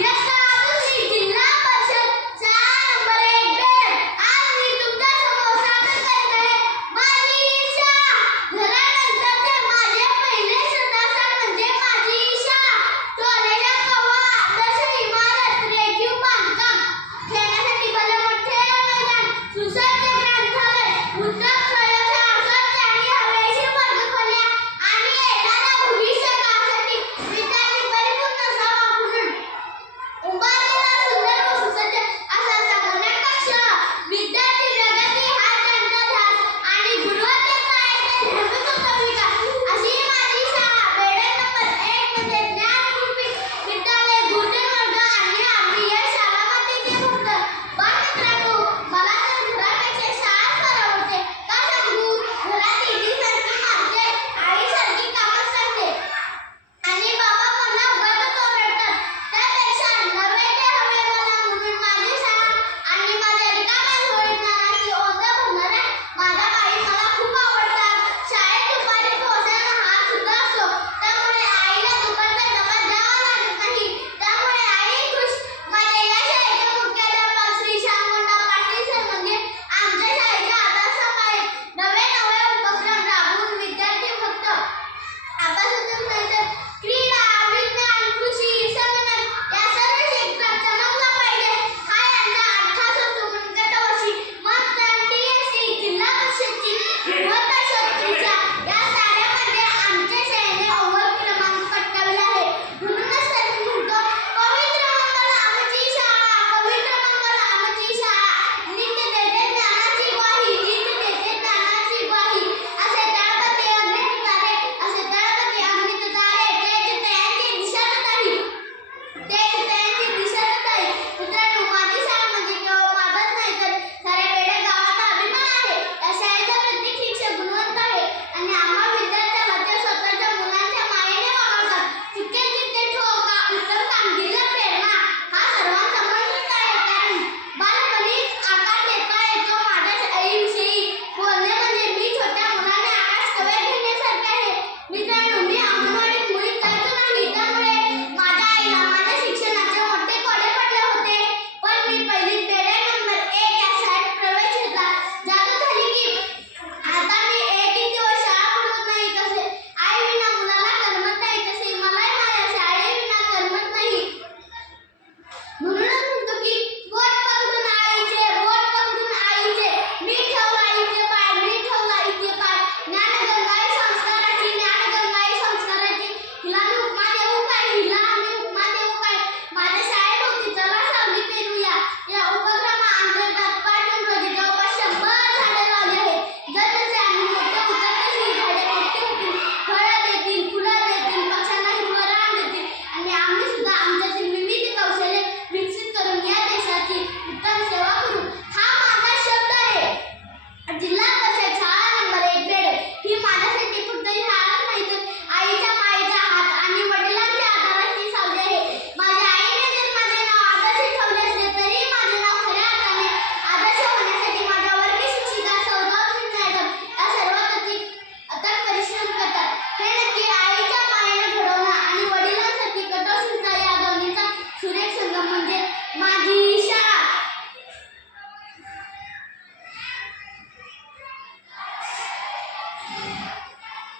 Yes,